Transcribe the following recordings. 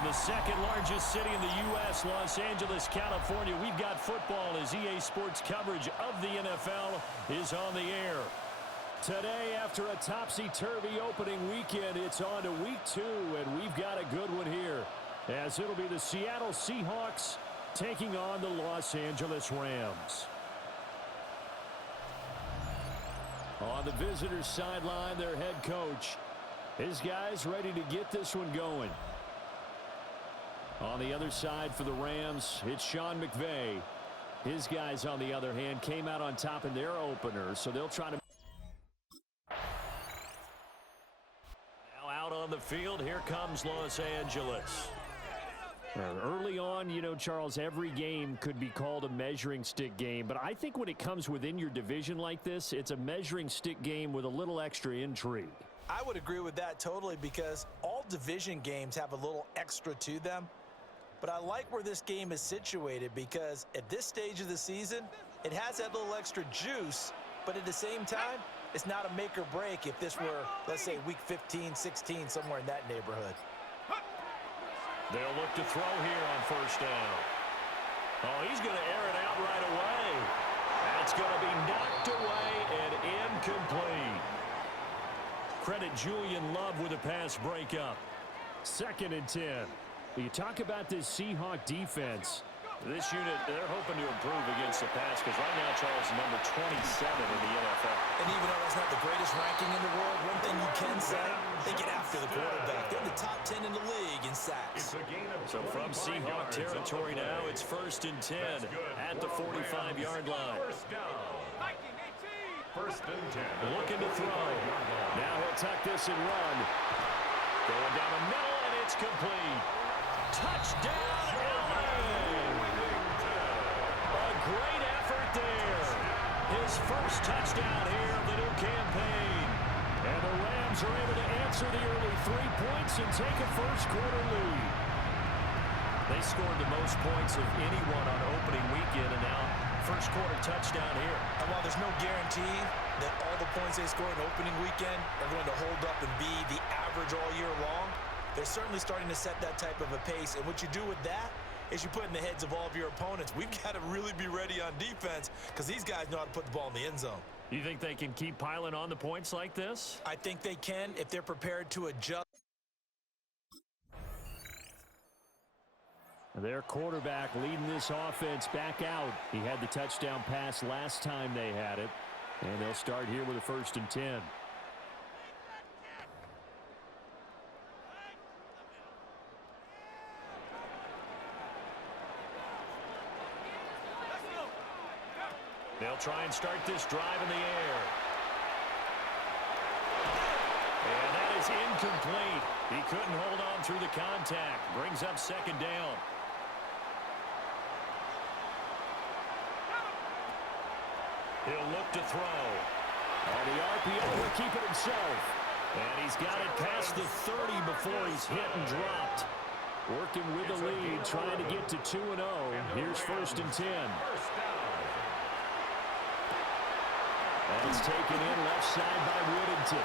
From the second largest city in the U.S., Los Angeles, California, we've got football as EA Sports coverage of the NFL is on the air. Today, after a topsy-turvy opening weekend, it's on to week 2, and we've got a good one here, as it'll be the Seattle Seahawks taking on the Los Angeles Rams. On the visitors' sideline, their head coach. His guys ready to get this one going. On the other side for the Rams, it's Sean McVay. His guys, on the other hand, came out on top in their opener, so they'll try to... Now out on the field, here comes Los Angeles. Early on, you know, Charles, every game could be called a measuring stick game, but I think when it comes within your division like this, it's a measuring stick game with a little extra intrigue. I would agree with that totally, because all division games have a little extra to them. But I like where this game is situated, because at this stage of the season, it has that little extra juice, but at the same time, it's not a make or break if this were, let's say, week 15, 16, somewhere in that neighborhood. They'll look to throw here on first down. Oh, he's going to air it out right away. That's going to be knocked away and incomplete. Credit Julian Love with a pass breakup. 2nd and 10. You talk about this Seahawk defense. This unit, they're hoping to improve against the pass, because right now, Charles, number 27 in the NFL. And even though that's not the greatest ranking in the world, one thing you can say, they get after the quarterback. They're in the top 10 in the league in sacks. So from Seahawk territory now, it's 1st and 10 at the 45-yard line. First and 10. Looking to throw. Now he'll tuck this and run. Going down the middle, and it's complete. Touchdown, LA! A great effort there. His first touchdown here of the new campaign. And the Rams are able to answer the early 3 points and take a first-quarter lead. They scored the most points of anyone on opening weekend, and now first-quarter touchdown here. And while there's no guarantee that all the points they score in opening weekend are going to hold up and be the average all year long, they're certainly starting to set that type of a pace. And what you do with that is you put in the heads of all of your opponents, we've got to really be ready on defense, because these guys know how to put the ball in the end zone. You think they can keep piling on the points like this? I think they can if they're prepared to adjust. Their quarterback leading this offense back out. He had the touchdown pass last time they had it. And they'll start here with a 1st and 10. They'll try and start this drive in the air. And that is incomplete. He couldn't hold on through the contact. Brings up 2nd down. He'll look to throw. On the RPO, he'll keep it himself. And he's got it past the 30 before he's hit and dropped. Working with the lead, trying to get to 2-0. Here's 1st and 10. And it's taken in left side by Woodington.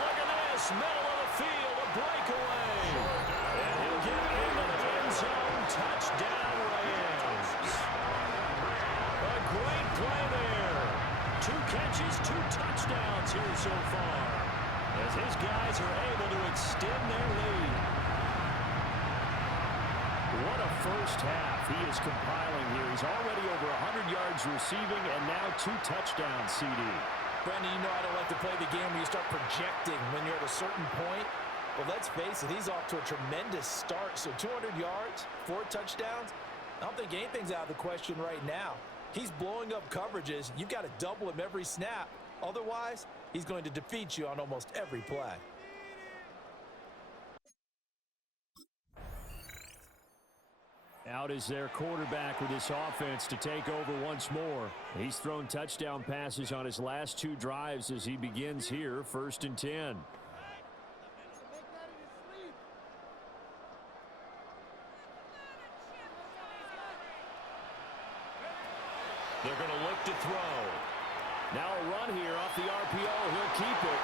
Look at this, middle of the field, a breakaway. And he'll get into the end zone. Touchdown, Rams. A great play there. 2 catches, 2 touchdowns here so far, as his guys are able to extend their lead. What a first half he is compiling here. He's already over 100 yards receiving and now 2 touchdowns, CD. Brendan, you know I don't like to play the game where you start projecting when you're at a certain point. But let's face it, he's off to a tremendous start. So 200 yards, 4 touchdowns, I don't think anything's out of the question right now. He's blowing up coverages. You've got to double him every snap. Otherwise, he's going to defeat you on almost every play. Out is their quarterback with this offense to take over once more. He's thrown touchdown passes on his last 2 drives as he begins here, 1st and 10. They're going to look to throw. Now a run here off the RPO. He'll keep it.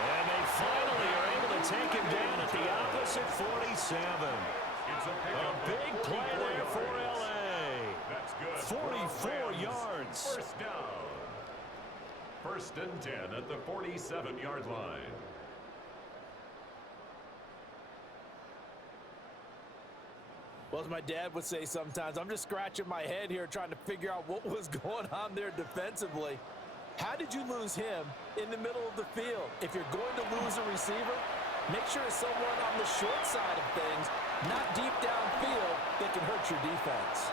And they finally are able to take him down at the opposite 47. A big play there for L.A. That's good. 44 yards. First down. 1st and 10 at the 47-yard line. Well, as my dad would say sometimes, I'm just scratching my head here trying to figure out what was going on there defensively. How did you lose him in the middle of the field? If you're going to lose a receiver, make sure it's someone on the short side of things, not deep downfield, that can hurt your defense.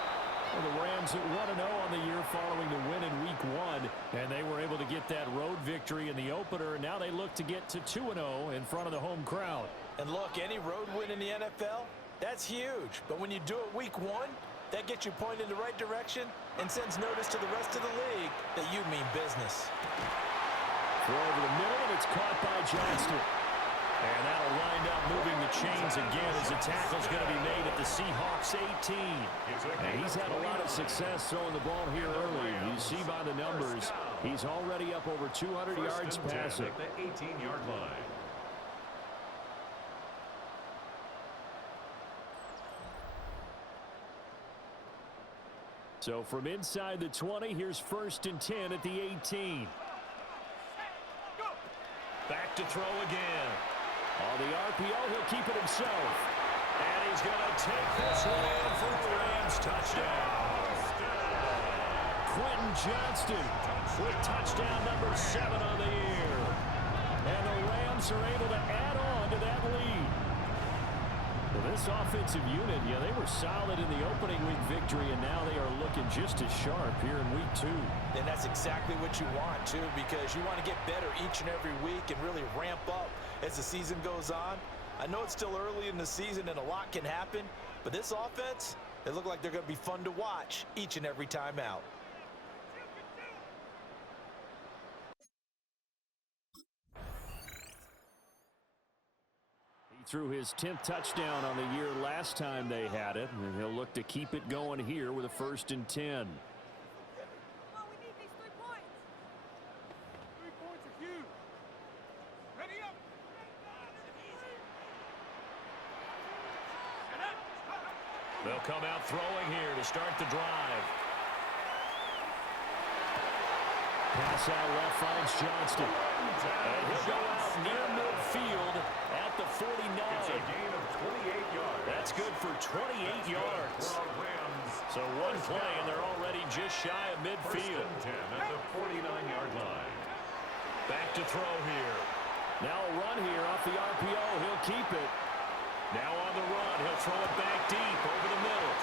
Well, the Rams at 1-0 on the year following the win in Week 1, and they were able to get that road victory in the opener, and now they look to get to 2-0 in front of the home crowd. And look, any road win in the NFL, that's huge. But when you do it Week 1, that gets you pointed in the right direction and sends notice to the rest of the league that you mean business. Throw over the middle, and it's caught by Johnston. And that'll wind up moving the chains again as the tackle's going to be made at the Seahawks 18. And he's had a lot of success throwing the ball here early. You see by the numbers, he's already up over 200 yards passing. At the 18-yard line. So from inside the 20, here's 1st and 10 at the 18. Back to throw again. On the RPO, he'll keep it himself. And he's going to take this one in for a Rams touchdown. Quentin Johnston with touchdown number 7 on the year. And the Rams are able to add on to that lead. Well, this offensive unit, yeah, they were solid in the opening week victory, and now they are looking just as sharp here in Week 2. And that's exactly what you want, too, because you want to get better each and every week and really ramp up as the season goes on. I know it's still early in the season and a lot can happen, but this offense, they look like they're going to be fun to watch each and every time out. Threw his 10th touchdown on the year last time they had it, and he'll look to keep it going here with a 1st and 10. We need these 3 points. 3 points are huge. Ready up. They'll come out throwing here to start the drive. Pass out left finds Johnston. And he'll go out near midfield at the 49. It's a gain of 28 yards. That's good for 28 yards. So one play, and they're already just shy of midfield. 1st and 10 at the 49-yard line. Back to throw here. Now a run here off the RPO. He'll keep it. Now on the run. He'll throw it back deep over the middle.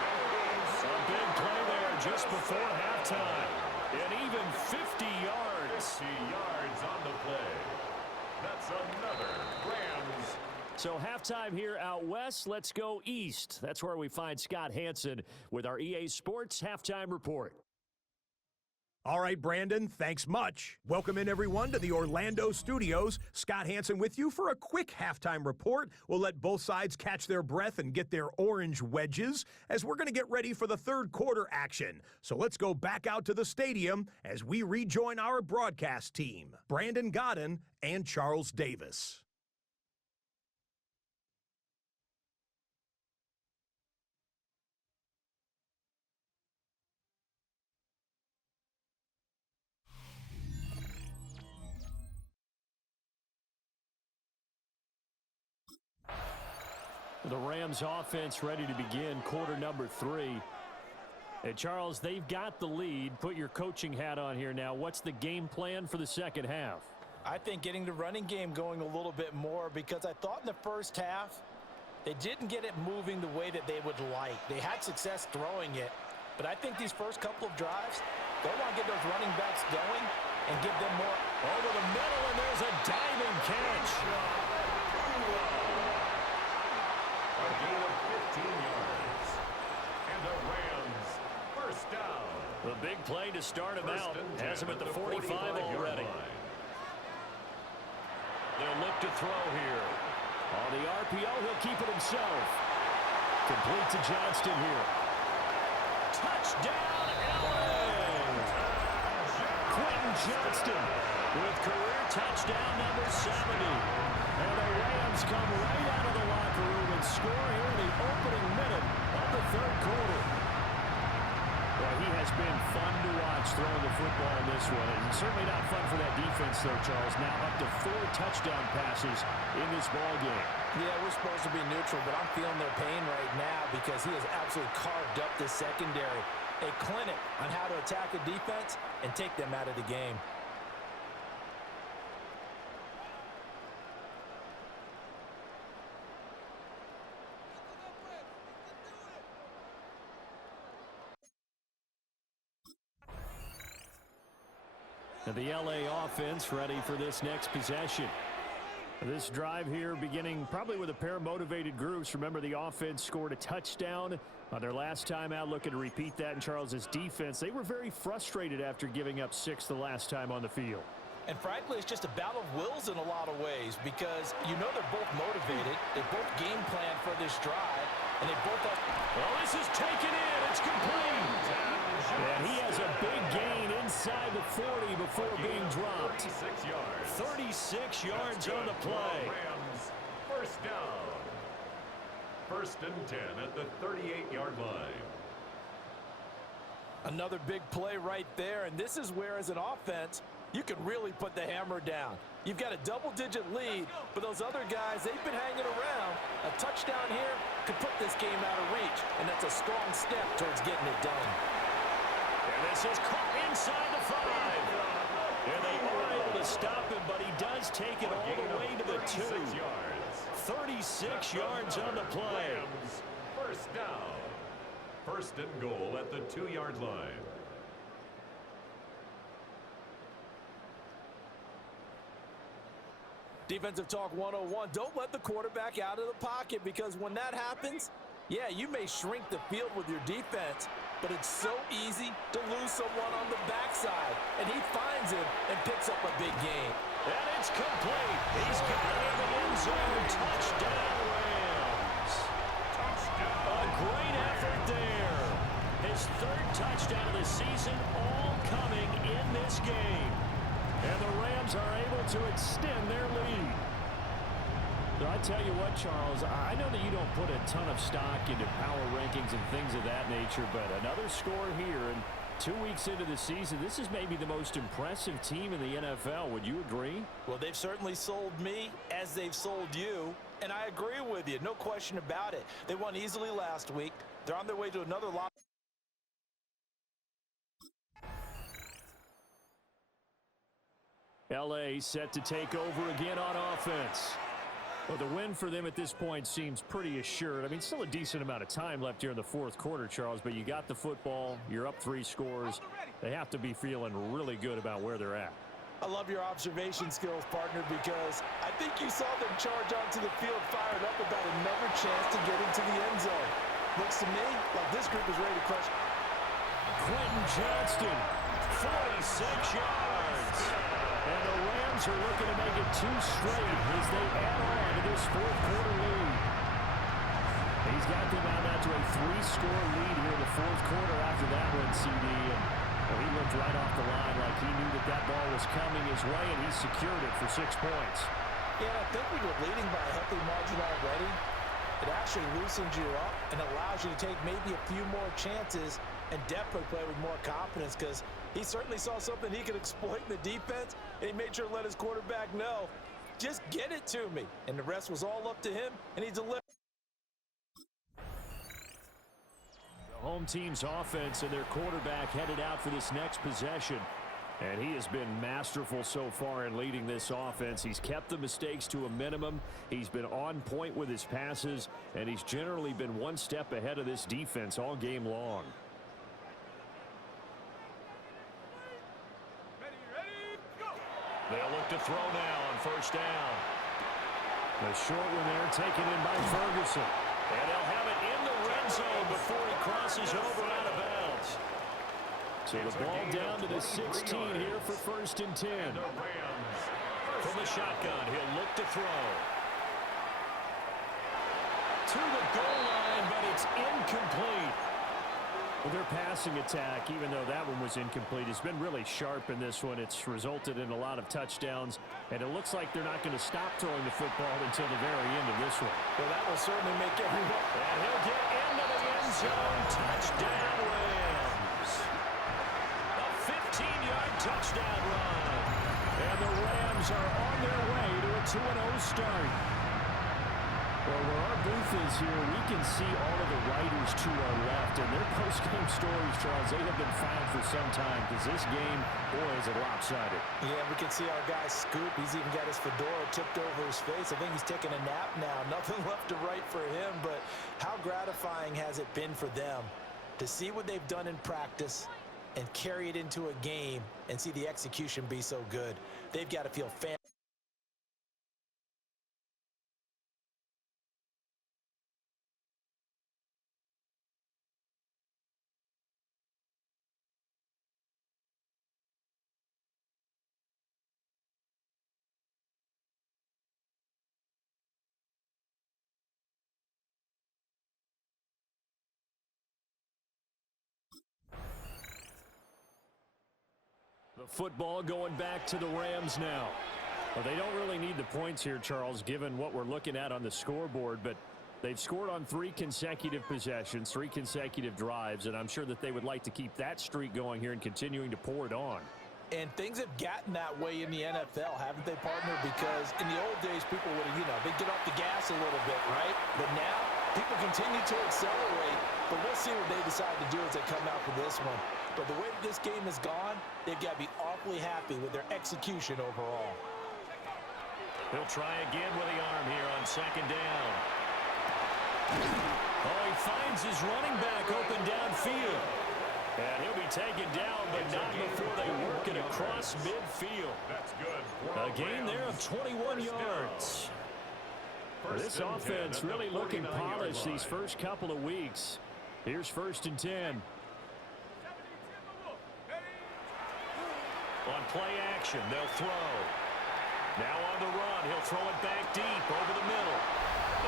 A big play there just before halftime. And even 50 yards. 50 yards on the play. That's another Rams. So halftime here out west. Let's go east. That's where we find Scott Hansen with our EA Sports Halftime Report. All right, Brandon, thanks much. Welcome in, everyone, to the Orlando studios. Scott Hansen with you for a quick halftime report. We'll let both sides catch their breath and get their orange wedges as we're going to get ready for the third quarter action. So let's go back out to the stadium as we rejoin our broadcast team, Brandon Godden and Charles Davis. The Rams offense ready to begin quarter number 3. And Charles, they've got the lead. Put your coaching hat on here now. What's the game plan for the second half? I think getting the running game going a little bit more, because I thought in the first half they didn't get it moving the way that they would like. They had success throwing it, but I think these first couple of drives, they want to get those running backs going and give them more. Over the middle, and there's a diving catch. A gain of 15 yards. And the Rams, first down. The big play to start him out. Has him at the 45 already. They'll look to throw here. On the RPO, he'll keep it himself. Complete to Johnston here. Touchdown, LA! Quentin Johnston with career touchdown number 70. And the Rams come been fun to watch throwing the football in this one. And certainly not fun for that defense, though, Charles. Now up to 4 touchdown passes in this ball game. Yeah, we're supposed to be neutral, but I'm feeling their pain right now because he has absolutely carved up the secondary. A clinic on how to attack a defense and take them out of the game. And the LA offense ready for this next possession. This drive here beginning probably with a pair of motivated groups. Remember, the offense scored a touchdown on their last time out, looking to repeat that in Charles's defense. They were very frustrated after giving up 6 the last time on the field. And frankly, it's just a battle of wills in a lot of ways because you know they're both motivated. They both game plan for this drive, and they both have... Well, this is taken in. It's complete. And he has a big gain inside the 40 before being dropped. 36 yards. 36 yards on the play. Rams, first down. 1st and 10 at the 38-yard line. Another big play right there, and this is where, as an offense, you can really put the hammer down. You've got a double-digit lead, but those other guys, they've been hanging around. A touchdown here could put this game out of reach, and that's a strong step towards getting it done. And this is caught inside the 5. And they are able to stop him, but he does take it all the way to the 2. 36 yards on the play. Rams, first down. 1st and goal at the 2-yard line. Defensive Talk 101, don't let the quarterback out of the pocket because when that happens, yeah, you may shrink the field with your defense, but it's so easy to lose someone on the backside. And he finds him and picks up a big gain. And it's complete. He's got it in the end zone. Touchdown, Rams. A great effort there. His 3rd touchdown of the season, all coming in this game. And the Rams are able to extend their lead. So I tell you what, Charles, I know that you don't put a ton of stock into power rankings and things of that nature, but another score here, and 2 weeks into the season, this is maybe the most impressive team in the NFL. Would you agree? Well, they've certainly sold me as they've sold you, and I agree with you. No question about it. They won easily last week. They're on their way to another lot. LA set to take over again on offense. Well, the win for them at this point seems pretty assured. I mean, still a decent amount of time left here in the 4th quarter, Charles, but you got the football. You're up 3 scores. They have to be feeling really good about where they're at. I love your observation skills, partner, because I think you saw them charge onto the field fired up about another chance to get into the end zone. Looks to me like this group is ready to crush. Quentin Johnston, 46 yards. And the Rams are looking to make it 2 straight as they add on to this 4th quarter lead. He's got them out now to a 3-score lead here in the 4th quarter after that one, CD. And well, he looked right off the line like he knew that that ball was coming his way, and he secured it for 6 points. Yeah, I think when you're leading by a healthy margin already, it actually loosens you up and allows you to take maybe a few more chances and definitely play with more confidence because he certainly saw something he could exploit in the defense, and he made sure to let his quarterback know, just get it to me. And the rest was all up to him, and he delivered. The home team's offense and their quarterback headed out for this next possession. And he has been masterful so far in leading this offense. He's kept the mistakes to a minimum. He's been on point with his passes, and he's generally been one step ahead of this defense all game long. They'll look to throw now on 1st down. The short one there taken in by Ferguson. And they'll have it in the red zone before he crosses over out of bounds. So the ball down to the 16 here for 1st and 10. From the shotgun, he'll look to throw. To the goal line, but it's incomplete. Well, their passing attack, even though that one was incomplete, has been really sharp in this one. It's resulted in a lot of touchdowns, and it looks like they're not going to stop throwing the football until the very end of this one. Well, that will certainly make everyone. And he'll get into the end zone. Touchdown, Rams. touchdown run. And the Rams are on their way to a 2-0 start. Well, where our booth is here, we can see all of the writers to our left. And their post-game stories, Charles, they have been found for some time because this game, boy, is it lopsided. Yeah, we can see our guy Scoop. He's even got his fedora tipped over his face. I think he's taking a nap now. Nothing left to write for him, but how gratifying has it been for them to see what they've done in practice and carry it into a game and see the execution be so good. They've got to feel fantastic. The football going back to the Rams now. Well, they don't really need the points here, Charles, given what we're looking at on the scoreboard, but they've scored on 3 consecutive possessions, 3 consecutive drives, and I'm sure that they would like to keep that streak going here and continuing to pour it on. And things have gotten that way in the NFL, haven't they, partner? Because in the old days, people would have, they'd get off the gas a little bit, right? But now, people continue to accelerate, but we'll see what they decide to do as they come out for this one. But the way that this game has gone, they've got to be awfully happy with their execution overall. He'll try again with the arm here on second down. Oh, he finds his running back open downfield. And he'll be taken down, but not before they work it across midfield. That's good. A gain there of 21 yards. This offense really looking polished these first couple of weeks. Here's 1st and 10. On play action, they'll throw. Now on the run, he'll throw it back deep over the middle.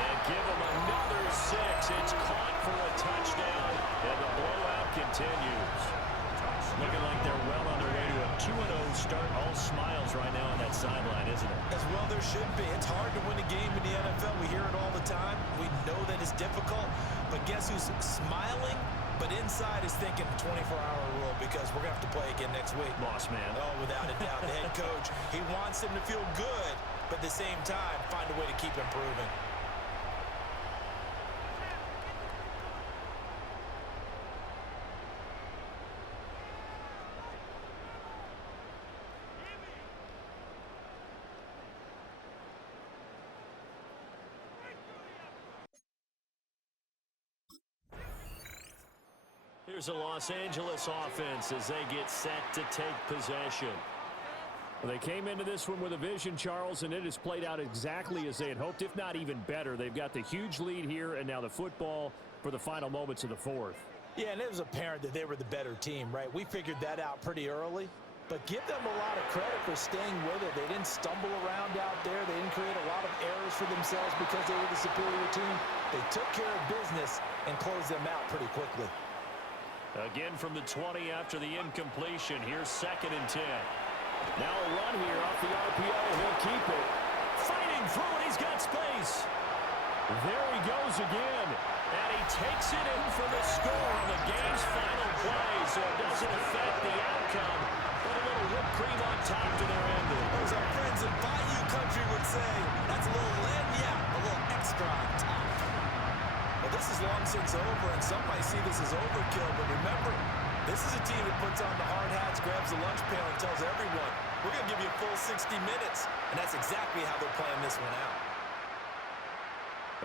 And give him another 6. It's caught for a touchdown, and the blowout continues. Looking like they're well on their way to a 2-0 start. All smiles right now on that sideline, isn't it? As well there should be. It's hard to win a game in the NFL. We hear it all the time. We know that it's difficult. But guess who's smiling? But inside is thinking 24-hour rule because we're going to have to play again next week. Boss man. Oh, without a doubt. The head coach, he wants them to feel good, but at the same time, find a way to keep improving. Here's a Los Angeles offense as they get set to take possession. Well, they came into this one with a vision, Charles, and it has played out exactly as they had hoped, if not even better. They've got the huge lead here, and now the football for the final moments of the 4th. Yeah, and it was apparent that they were the better team, right? We figured that out pretty early. But give them a lot of credit for staying with it. They didn't stumble around out there. They didn't create a lot of errors for themselves because they were the superior team. They took care of business and closed them out pretty quickly. Again from the 20 after the incompletion. Here's 2nd and 10. Now a run here off the RPO. He'll keep it. Fighting through it. He's got space. There he goes again. And he takes it in for the score on the game's final play. So it doesn't affect the outcome. But a little whipped cream on top to their ending. As our friends in Bayou Country would say, that's a little lagniappe, a little extra on top. Well, this is long since over, and some might see this as overkill, but remember, this is a team that puts on the hard hats, grabs the lunch pail, and tells everyone, we're going to give you a full 60 minutes, and that's exactly how they're playing this one out.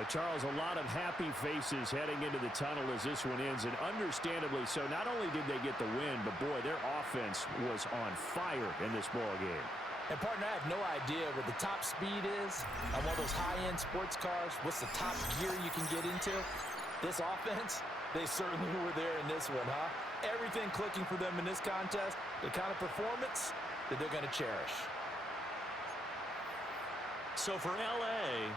Charles, a lot of happy faces heading into the tunnel as this one ends, and understandably so. Not only did they get the win, but boy, their offense was on fire in this ball game. And partner, I have no idea what the top speed is on one of those high-end sports cars. What's the top gear you can get into? This offense, they certainly were there in this one, huh? Everything clicking for them in this contest, the kind of performance that they're going to cherish. So for L.A.,